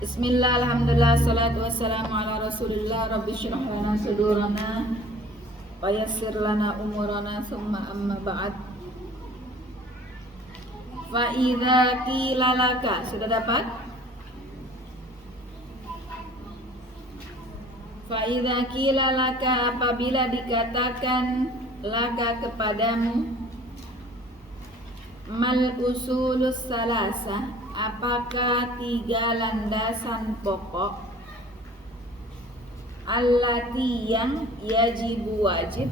Bismillah, alhamdulillah, salatu wassalamu ala rasulillah. Rabbi syrah lana sudurana wa yassir lana umurana, summa amma ba'd. Fa idza qila laka, sudah dapat? Fa idza qila laka, apabila dikatakan laka kepadamu, mal usulus salasa, apakah tiga landasan pokok, allati yang yajibu wajib,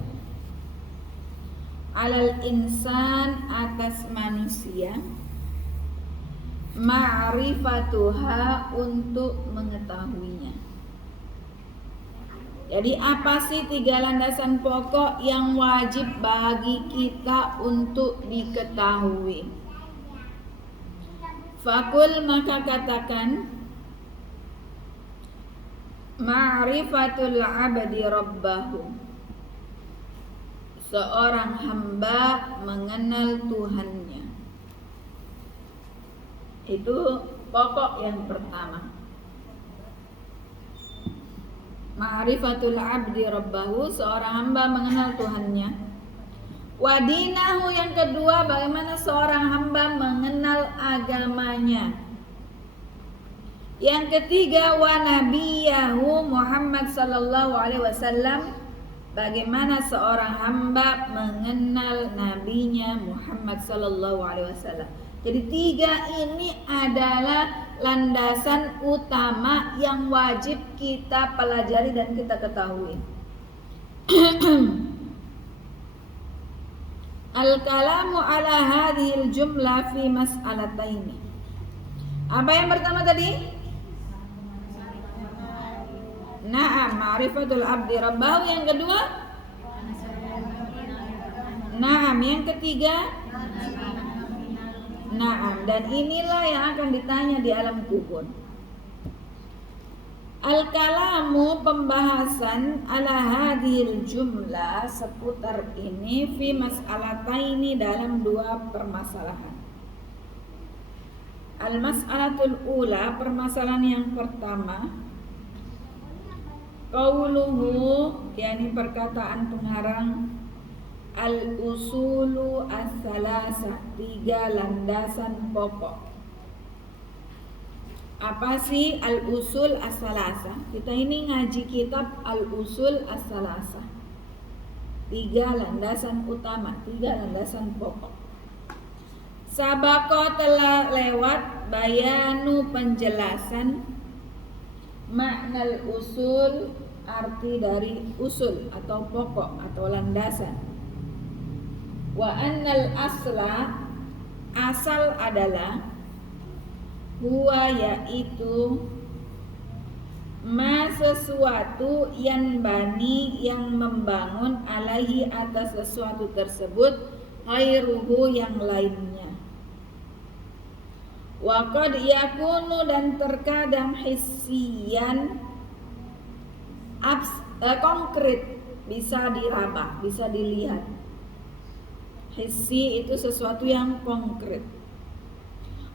alal insan atas manusia, ma'rifatuha untuk mengetahuinya. Jadi apa sih tiga landasan pokok yang wajib bagi kita untuk diketahui? Fakul, maka katakan, ma'rifatul abdi rabbahu, seorang hamba mengenal Tuhannya. Itu pokok yang pertama. Ma'rifatul abdi rabbahu, seorang hamba mengenal Tuhannya. Wadinahu, yang kedua, bagaimana seorang hamba mengenal agamanya. Yang ketiga, wa nabiyahu Muhammad sallallahu alaihi wasallam, bagaimana seorang hamba mengenal nabinya Muhammad sallallahu alaihi wasallam. Jadi tiga ini adalah landasan utama yang wajib kita pelajari dan kita ketahui. Al-kalamu ala hadhil jumlah fi mas'alataini. Apa yang pertama tadi? Na'am, ma'rifatul abdi rabbahu. Yang kedua? Na'am. Yang ketiga? Na'am. Dan inilah yang akan ditanya di alam kubur. Al-kalamu, pembahasan, ala hadhil jumlah, seputar ini, fi mas'alataini, dalam dua permasalahan. Al-mas'alatul ula, permasalahan yang pertama, qauluhu, yakni perkataan pengarang, al-usulu as-salasa, tiga landasan pokok. Apa sih al-usul as-salasa? Kita ini ngaji kitab al-usul as-salasa, tiga landasan utama, tiga landasan pokok. Sabako, telah lewat, bayanu, penjelasan, makna usul, arti dari usul atau pokok atau landasan. Wa annal asla, asal adalah, huwa, yaitu, ma, sesuatu, yang bani, yang membangun, alaihi, atas sesuatu tersebut, ghairuhu, yang lainnya. Wa qad yakunu, dan terkadang, hissiyan, konkret, bisa diraba, bisa dilihat. Hissi itu sesuatu yang konkret.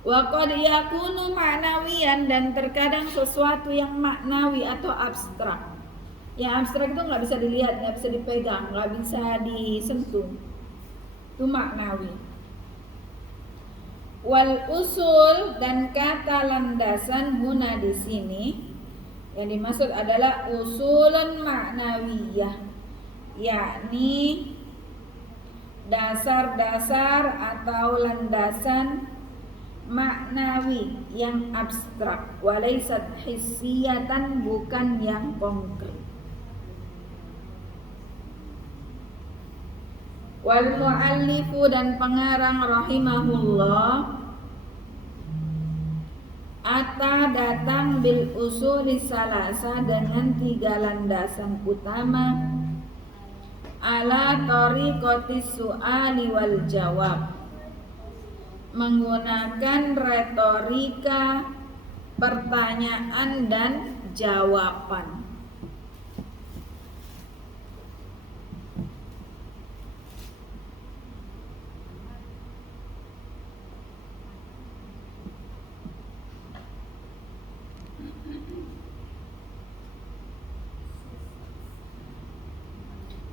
Wa qad yakunu ma'nawiyan, dan terkadang sesuatu yang maknawi atau abstrak. Yang abstrak itu nggak bisa dilihat, nggak bisa dipegang, nggak bisa disentuh. Itu maknawi. Wal usul, dan kata landasan huna di sini yang dimaksud adalah usulun maknawiyah, yakni dasar-dasar atau landasan maknawi yang abstrak, walaysat hissiyatan, bukan yang konkret. Wal muallifu, dan pengarang rahimahullah, ata, datang, bil usuli salasa, dengan tiga landasan utama, ala tariqatis su'ali wal jawab, menggunakan retorika pertanyaan dan jawaban.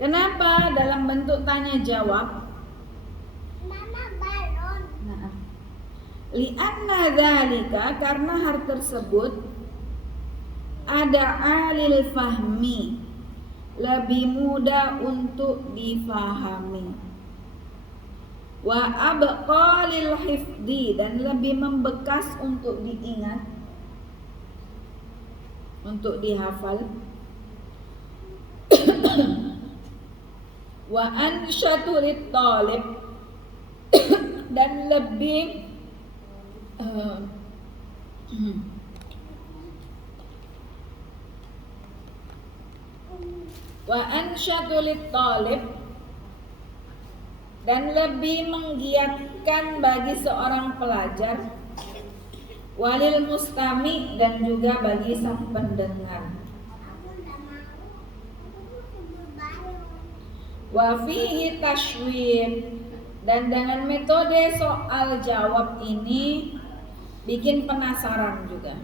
Kenapa dalam bentuk tanya jawab? Mama balon. Nah, li'anna dzalika, karena hal tersebut ada alil fahmi, lebih mudah untuk difahami, wa abqalil hifdi, dan lebih membekas untuk diingat, untuk dihafal, wa ansyatu lit talib, dan lebih wa ansyatu lit talib, dan lebih menggiatkan bagi seorang pelajar, walil mustami, dan juga bagi sang pendengar. Wa fihi tashwib, dan dengan metode soal jawab ini bikin penasaran juga.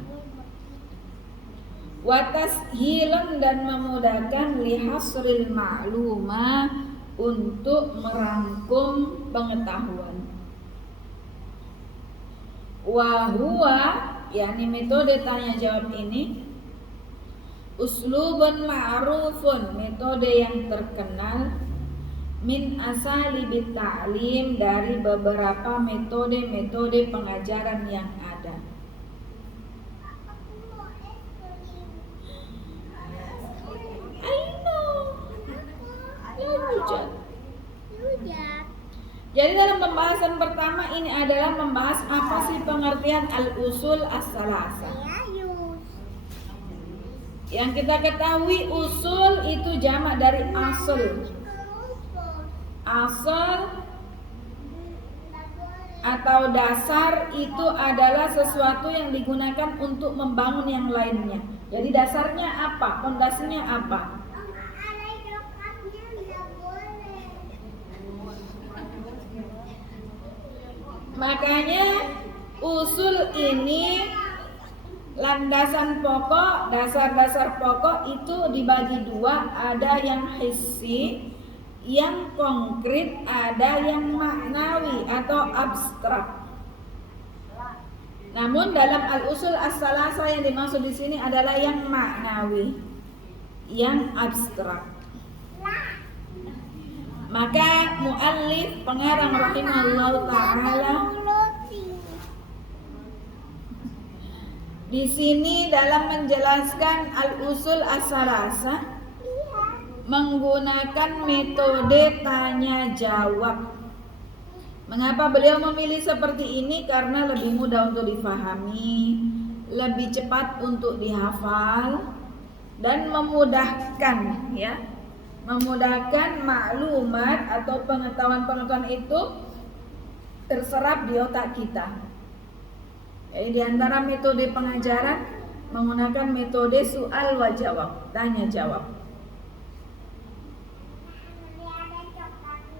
Wa tashilun, dan memudahkan lihasril ma'lumah, untuk merangkum pengetahuan. Wa huwa, yakni metode tanya jawab ini, uslubun ma'rufun, metode yang terkenal, min asalibit ta'lim, dari beberapa metode-metode pengajaran yang ada. I know. Jadi dalam pembahasan pertama ini adalah membahas apa sih pengertian al-usul as-salasa. Yang kita ketahui usul itu jamak dari asal. Asal atau dasar itu adalah sesuatu yang digunakan untuk membangun yang lainnya. Jadi dasarnya apa? Pondasinya apa? Makanya usul ini landasan pokok, dasar-dasar pokok itu dibagi dua, ada yang hissi, yang konkret, ada yang maknawi atau abstrak. Namun dalam al-usul as-salasa yang dimaksud di sini adalah yang maknawi, yang abstrak. Maka muallif pengarang rahimahullah taala di sini dalam menjelaskan al-usul as-salasa menggunakan metode tanya jawab. Mengapa beliau memilih seperti ini? Karena lebih mudah untuk difahami, lebih cepat untuk dihafal, dan memudahkan, ya, memudahkan maklumat atau pengetahuan-pengetahuan itu terserap di otak kita. Jadi di antara metode pengajaran menggunakan metode soal wa jawab, tanya jawab.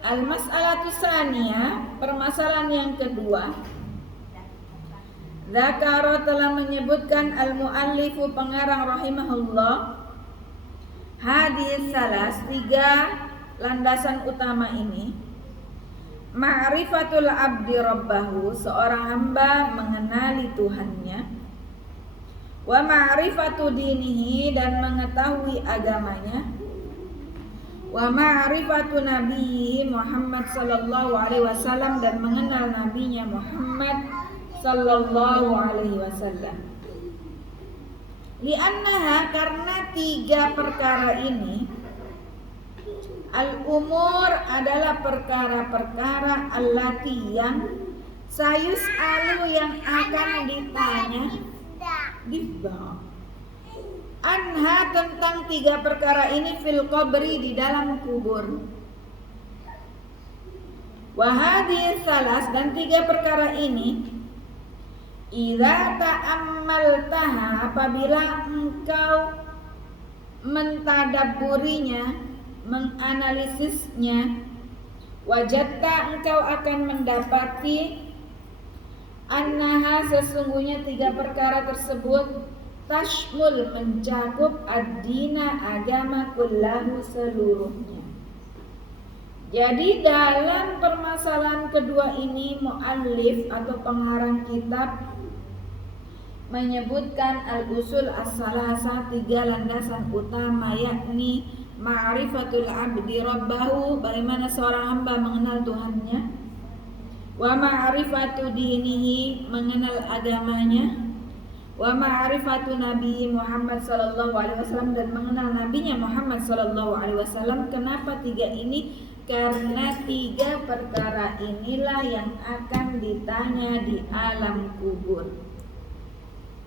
Al-mas'alatu tsaniyah, permasalahan yang kedua. Dzakara, telah menyebutkan al-muallifu pengarang rahimahullah, hadis salas, tiga landasan utama ini. Ma'rifatul abdi rabbahu, seorang hamba mengenali Tuhannya. Wa ma'rifatu dinihi, dan mengetahui agamanya. Wa ma'rifatu nabiyyi Muhammad sallallahu alaihi wasallam, dan mengenal nabinya Muhammad sallallahu alaihi wasallam. Li'annaha, karena tiga perkara ini, al-umur adalah perkara-perkara allati yang sayus'alu, yang akan ditanya anha, tentang tiga perkara ini, fil qabri, di dalam kubur. Wa hadhihi salas, dan tiga perkara ini, idza ta'ammaltaha, apabila engkau mentadabburinya, menganalisisnya, wajadta, engkau akan mendapati, annaha, sesungguhnya tiga perkara tersebut, tashmul, mencakup ad-dina, agama, kullahu, seluruhnya. Jadi dalam permasalahan kedua ini muallif atau pengarang kitab menyebutkan al-usul as-salasa, 3 landasan utama, yakni ma'rifatul abdi rabbahu, bagaimana seorang hamba mengenal Tuhannya, wa ma'rifatu dinihi, mengenal agamanya, wa ma'rifatu Nabi Muhammad sallallahu alaihi wasallam, dan mengenal nabinya Muhammad sallallahu alaihi wasallam. Kenapa 3 ini? Karena 3 perkara inilah yang akan ditanya di alam kubur.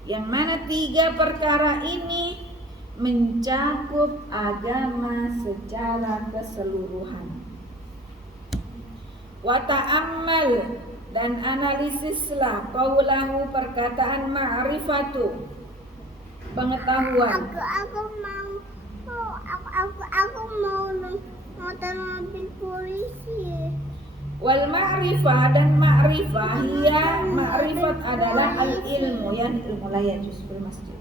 Yang mana 3 perkara ini mencakup agama secara keseluruhan. Wa ta'ammal, dan analisislah qaulahu, perkataan ma'rifatu, pengetahuan. Aku mau mobil polisi. Wal ma'rifah, dan ma'rifah, hiya ma'rifat adalah al ilmu, yang ilmu la yajuz fil masjid.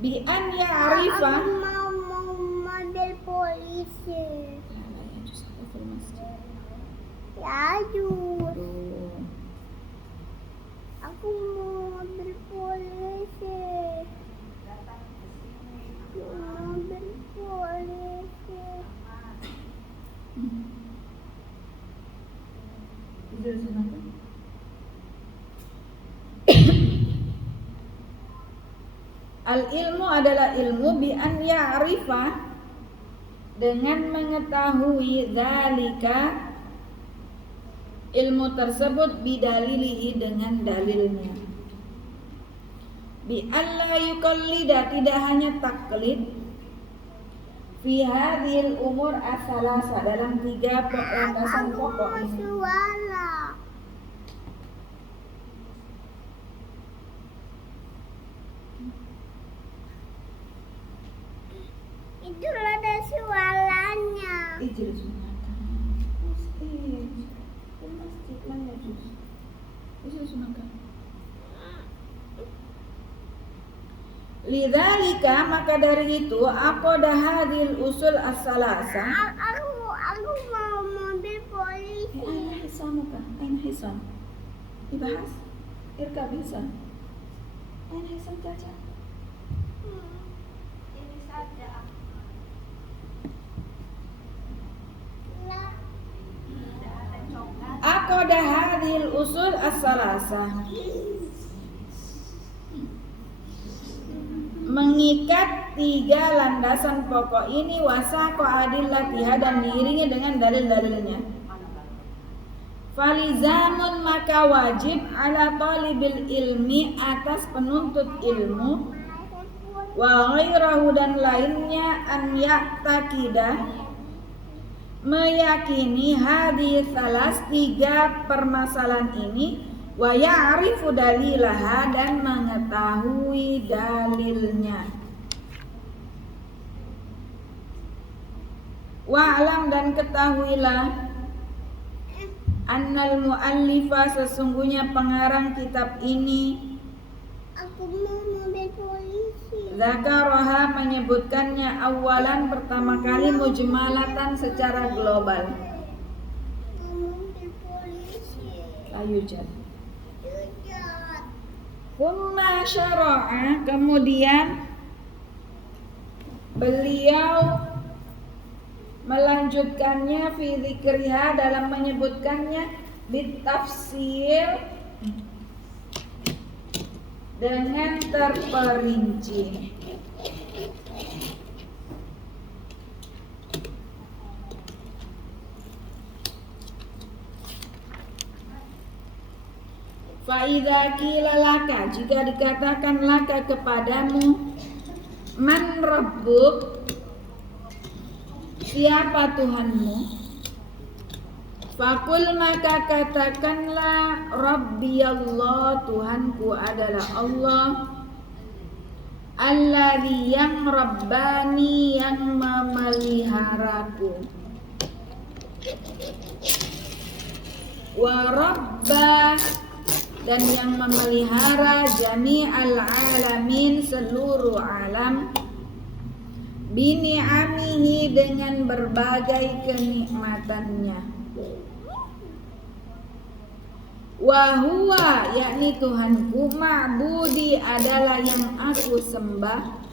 Bi an ya'rifah, Aku mau mobil polisi. la yajuz fil masjid. Yajuz. Aku mau mobil polisi. Mobil polisi. Al ilmu adalah ilmu bi an ya'rifah, dengan mengetahui zalika, ilmu tersebut, bidalilihi, dengan dalilnya. Bi alla yuqallida, tidak hanya taklid, fi hadhil umur as-salasa, dalam 3 landasan pokok ini. Suara. Itu ada suaranya. Ijlis sunatan. Masjid la yajuz. Ijlis sunatan. Lidzalika, maka dari itu, aqada hadhil usul as-salasa. Aku mau mobil polisi. Aina hisanuka? Aina hisan? Dibahas? Irkab hisan. Aina hisan caca? Ini saja. Aqada hadhil usul as-salasa, mengikat 3 landasan pokok ini, wasaqo adillatiha, dan diiringi dengan dalil-dalilnya. Falizamun, maka wajib, ala talibil ilmi, atas penuntut ilmu, wa ghairahu, dan lainnya, an ya'taqidah, meyakini, hadis salas, 3 permasalahan ini, wa ya'rifu dalilaha, dan mengetahui dalilnya. Wa'lam, dan ketahuilah, annal mu'allifa, sesungguhnya pengarang kitab ini, Aku mau mobil polisi. zakaraha, menyebutkannya, awalan, pertama kali, mujmalatan, secara global. Mobil polisi. Layujad. Jujur. Thumma syara'a, kemudian beliau melanjutkannya, fi dzikriha, dalam menyebutkannya, bitafsir, dengan terperinci. Fa idza qila laka, jika dikatakan laka, kepadamu, man rabbuk, siapa Tuhanmu, fakul, maka katakanlah, Rabbi Allah, Tuhanku adalah Allah, alladzi, yang rabbani, yang memeliharaku, wa rabba, dan yang memelihara, jami'al alamin, seluruh alam, bini'amihi dengan berbagai kenikmatannya. Wa huwa yakni Tuhanku, ma'budi adalah yang aku sembah.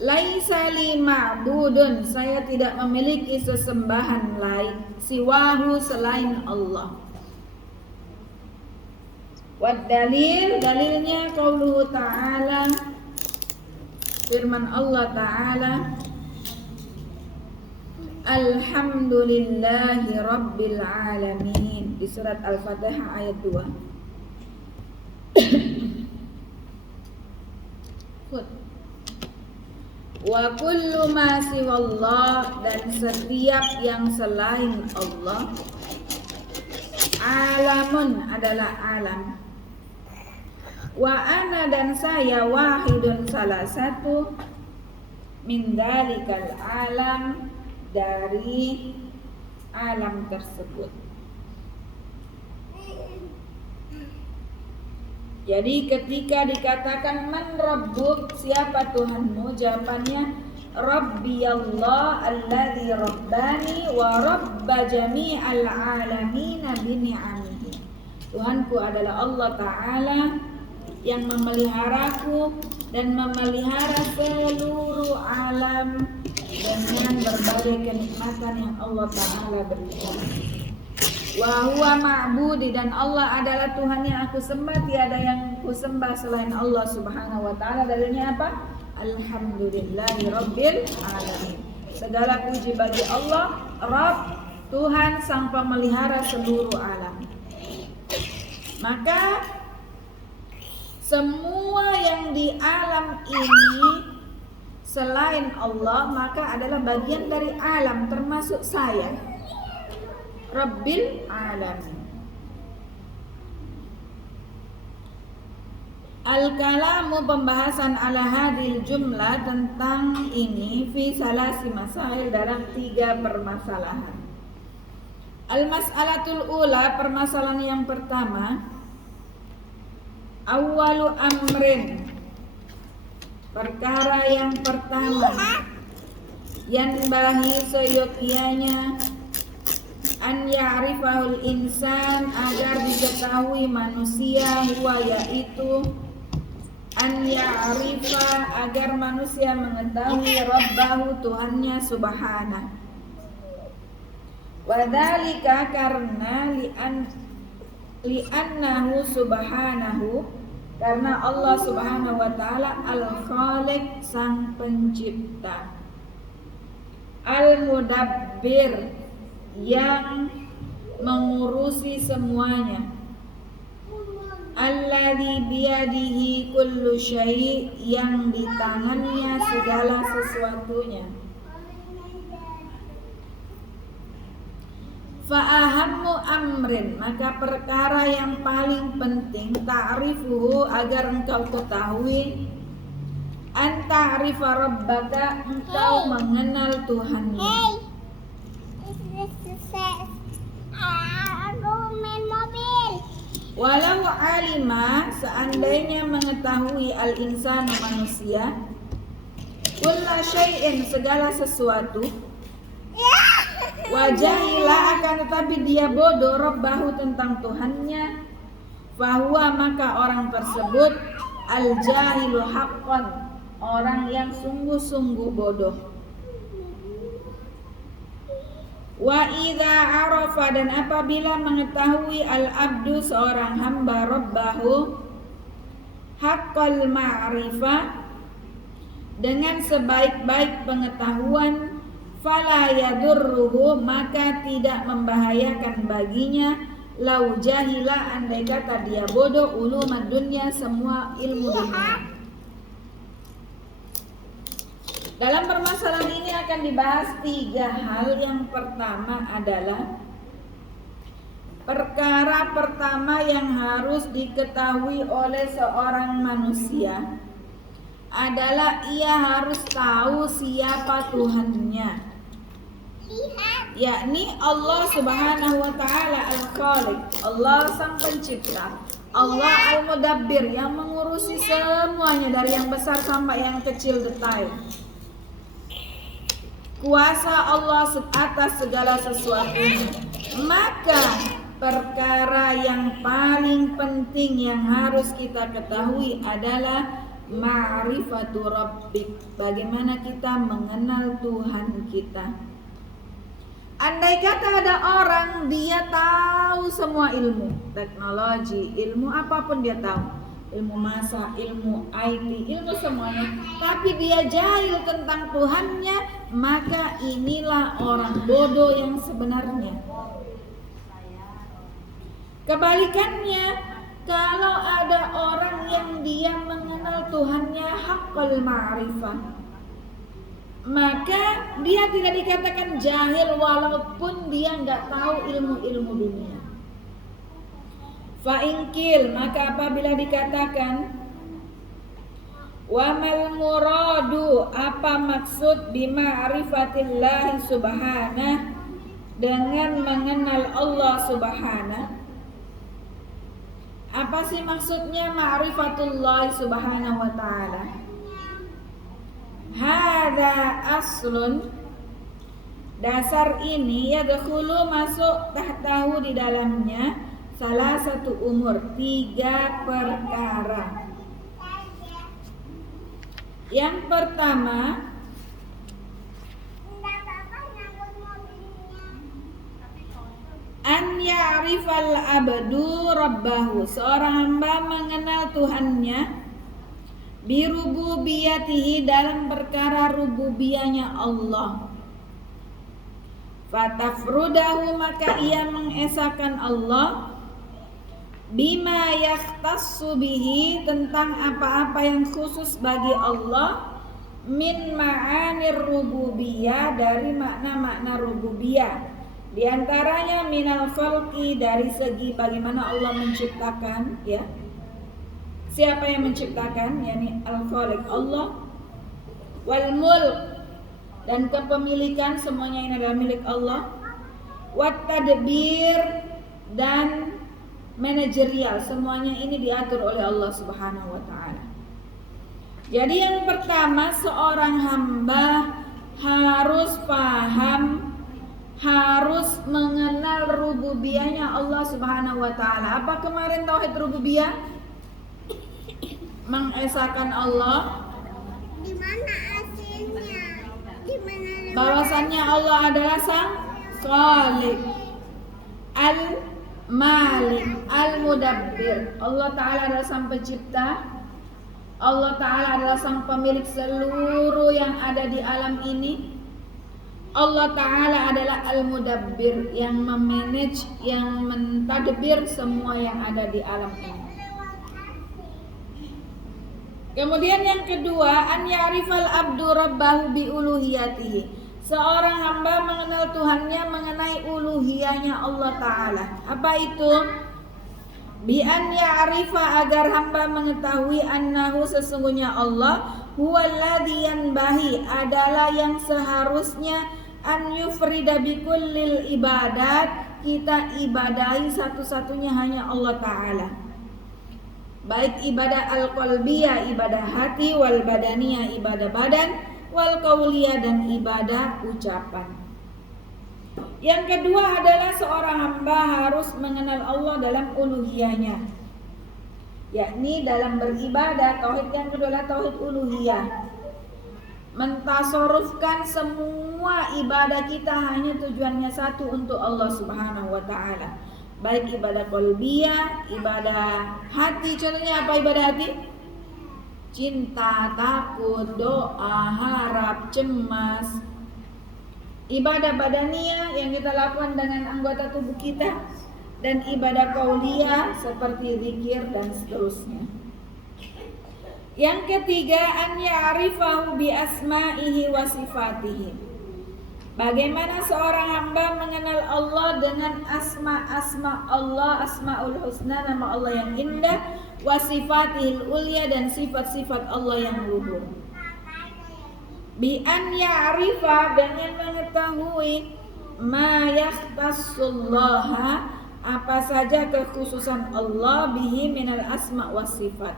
Laisa li ma'budun, saya tidak memiliki sesembahan lain siwahu selain Allah. Wad dalil, dalilnya qauluhu ta'ala, firman Allah Ta'ala, Alhamdulillahi Rabbil Alamin, di surat Al-Fatihah ayat 2. Wa kullu ma siwallah, dan setiap yang selain Allah, alamun adalah alam. Wa ana, dan saya, wahidun salah satu, min dalikal alam, dari alam tersebut. Jadi ketika dikatakan man rabbuk, siapa Tuhanmu? Jawabannya Rabbi Allah alladzi rabbani wa rabba jami'al alamin bi ni'amihi. Tuhanku adalah Allah Ta'ala yang memeliharaku dan memelihara seluruh alam dengan berbagai kenikmatan yang Allah Ta'ala berikan. Wa huwa ma'budi, dan Allah adalah Tuhan yang aku sembah, tiada yang aku sembah selain Allah Subhanahu wa Ta'ala. Dalilnya apa? Alhamdulillahi Rabbil Alamin. Segala puji bagi Allah, Rabb, Tuhan sang pemelihara seluruh alam. Maka semua yang di alam ini selain Allah maka adalah bagian dari alam, termasuk saya, Rabbil Alamin. Al-kalamu, pembahasan ala hadil jumlah, tentang ini, fi salasi masail, dalam 3 permasalahan. Al-mas'alatul ula, permasalahan yang pertama, awwalu amrin, perkara yang pertama, yanbahi seyogyanya, an ya'rifahul insan, agar diketahui manusia, huwa yaitu, an ya'rifa, agar manusia mengetahui, rabbahu, Tuhannya subhanahu. Wadhalika, karena li'annahu subhanahu, karena Allah Subhanahu wa Ta'ala al-khaliq, sang pencipta, al-mudabbir, yang mengurusi semuanya, alladzi biyadihi kullu syai', yang di tangannya segala sesuatunya. Fa'ahammu amrin, maka perkara yang paling penting, ta'rifuhu, agar engkau ketahui, an ta'rifa rabbaka, engkau mengenal Tuhanmu. Aku main mobil. Walau alima, seandainya mengetahui, al-insanu, manusia, kulla syai'in, segala sesuatu, wajahilah, akan tetapi dia bodoh, rabbahu, tentang Tuhannya, fahuwa, maka orang tersebut, al-jahilu haqqan, orang yang sungguh-sungguh bodoh. Wa idza arafa, dan apabila mengetahui, al-abdu, seorang hamba, rabbahu, haqqal ma'rifah, dengan sebaik-baik pengetahuan, fala yadurruhu, maka tidak membahayakan baginya, lau jahila, andai kata dia bodoh, ulumad dunya, semua ilmu dunia. Dalam permasalahan ini akan dibahas 3 hal. Yang pertama adalah perkara pertama yang harus diketahui oleh seorang manusia adalah ia harus tahu siapa Tuhannya, yakni Allah Subhanahu wa Ta'ala al-Khaliq, Allah sang pencipta, Allah al-Mudabbir, yang mengurusi semuanya dari yang besar sampai yang kecil detail. kuasa Allah atas segala sesuatunya. Maka perkara yang paling penting yang harus kita ketahui adalah ma'rifatu rabbik, bagaimana kita mengenal Tuhan kita. Andai kata ada orang dia tahu semua ilmu, teknologi, ilmu apapun dia tahu, ilmu masak, ilmu IT, ilmu semuanya, tapi dia jahil tentang Tuhannya, maka inilah orang bodoh yang sebenarnya. Kebalikannya, kalau ada orang yang dia mengenal Tuhannya haqqal ma'rifah, maka dia tidak dikatakan jahil walaupun dia nggak tahu ilmu-ilmu dunia. Fa'inkil, maka apabila dikatakan wa mal muradu, apa maksud bima'rifatillahi subhanah, dengan mengenal Allah subhanah. Apa sih maksudnya ma'rifatullah subhanahu wa ta'ala? Hadza aslun, dasar ini yadkhulu masuk tahtahu di dalamnya salah satu umur, 3 perkara. Yang pertama, an ya'rifal abdu rabbahu, seorang hamba mengenal Tuhannya, birububiyatihi, dalam perkara rububiyahnya Allah. Fatafrudahu, maka ia mengesahkan Allah, bima yakhtassu bihi, tentang apa-apa yang khusus bagi Allah, min ma'anir rububiyah, dari makna-makna rububiyah, di antaranya minal khalqi, dari segi bagaimana Allah menciptakan, ya. Siapa yang menciptakan? Yani al-khaliq, Allah. Wal mulk, dan kepemilikan, semuanya ini adalah milik Allah. Wat tadbir, dan manajerial, semuanya ini diatur oleh Allah Subhanahu wa taala. Jadi yang pertama, seorang hamba harus paham, harus mengenal rububiyahnya Allah Subhanahu wa taala. Apa kemarin tauhid rububiyah? Mengesahkan Allah, Di mana hasilnya? Di mana? bahwasannya Allah adalah Sang Khaliq, Al-Malik, Al-Mudabbir. Allah Ta'ala adalah Sang Pencipta. Allah Ta'ala adalah Sang Pemilik seluruh yang ada di alam ini. Allah Ta'ala adalah Al-Mudabbir, yang memanage, yang mentadbir semua yang ada di alam ini. Kemudian yang kedua, an ya'rifal abdu rabbahu bi uluhiyatihi, seorang hamba mengenal Tuhannya mengenai uluhiyahnya Allah Ta'ala. Apa itu? Bi an ya'rifa, agar hamba mengetahui, annahu, sesungguhnya Allah, huwallazi yanbahi, adalah yang seharusnya, an yufrida bi kullil ibadat, kita ibadahi satu-satunya hanya Allah Ta'ala. Baik ibadah al-qalbiyah, ibadah hati, wal badaniyah, ibadah badan, wal qauliyah, dan ibadah ucapan. Yang kedua adalah seorang hamba harus mengenal Allah dalam uluhiyahnya, yakni dalam beribadah. Tauhid yang kedua adalah tauhid uluhiyah, mentasarufkan semua ibadah kita hanya tujuannya satu, untuk Allah Subhanahu wa ta'ala. Baik ibadah qalbiyah, ibadah hati. Contohnya apa ibadah hati? Cinta, takut, doa, harap, cemas. Ibadah badaniyah yang kita lakukan dengan anggota tubuh kita, dan ibadah qauliyah seperti zikir dan seterusnya. Yang ketiga, an ya'rifahu bi asma'ihi wa sifatihi, bagaimana seorang hamba mengenal Allah dengan asma-asma Allah, asmaul husna, nama Allah yang indah, wa sifatihil ulya, dan sifat-sifat Allah yang luhur. Bi an ya'rifa, dengan mengetahui, ma yakhtassullaha, apa saja kekhususan Allah, bihi minal asma wa sifat,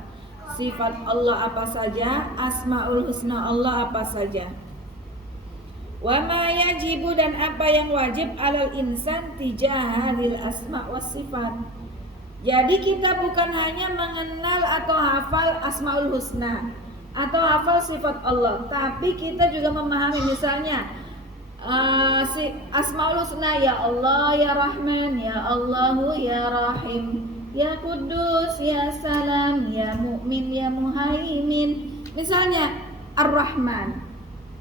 sifat Allah apa saja, asmaul husna Allah apa saja. Wa ma yajibu dan apa yang wajib alal insan tijahadil asma was sifat. Jadi kita bukan hanya mengenal atau hafal asmaul husna atau hafal sifat Allah, tapi kita juga memahami misalnya si asmaul husna, ya Allah, ya Rahman, ya Allahu, ya Rahim, ya Kudus, ya Salam, ya Mu'min, ya Muhaimin. Misalnya Ar-Rahman,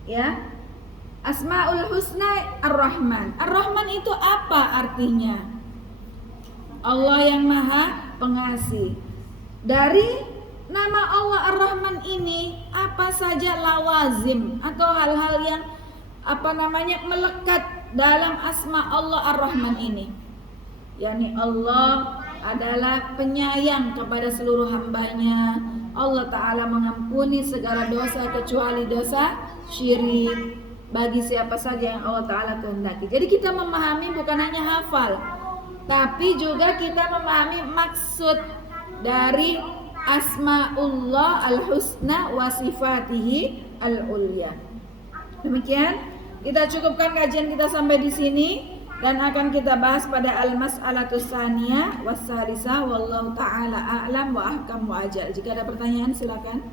ya. Asmaul husna Ar-Rahman. Ar-Rahman itu apa artinya? Allah yang Maha Pengasih. Dari nama Allah Ar-Rahman ini apa saja lawazim atau hal-hal yang melekat dalam asma Allah Ar-Rahman ini. Yani Allah adalah penyayang kepada seluruh hambanya. Allah Ta'ala mengampuni segala dosa kecuali dosa syirik bagi siapa saja yang Allah Ta'ala kehendaki. Jadi kita memahami bukan hanya hafal, tapi juga kita memahami maksud dari asma'ullah al-husna wa sifatihi al-ulya. Demikian, kita cukupkan kajian kita sampai di sini dan akan kita bahas pada al-mas'alatus tsaniyah was-salisah wallahu ta'ala a'lam wa ahkam wa ajal. Jika ada pertanyaan silakan.